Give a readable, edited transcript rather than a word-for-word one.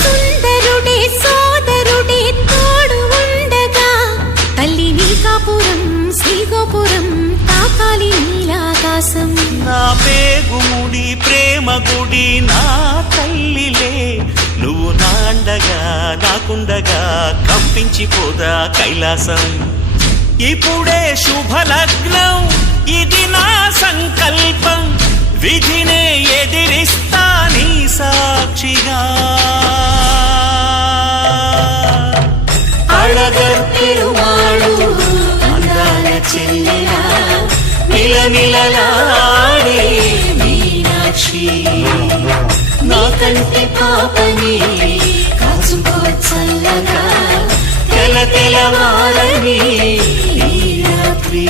సుందరుడే సోదరుడే తోడు ఉండగా తల్లి నీకాపురం శ్రీగోపురం తాకాలి నీలాకాశం. నా పేగుముడి ప్రేమ గుడి నా తల్లిలే, నువ్వు నా అండగా నాకుండగా కంపించిపోదా కైలాసం. ఇప్పుడే శుభలగ్నం ఇది నా సంకల్పం, విధినే ఎదిరిస్తా నీ సాక్షిగా. అళగర్ పెరుమాళు అందాల చెల్లెలా మిలమిలలాడే మీనాక్షి, నా కంటి పాపని కాచుకో చల్లగా తెల తెలవారని ఈ రాత్రి.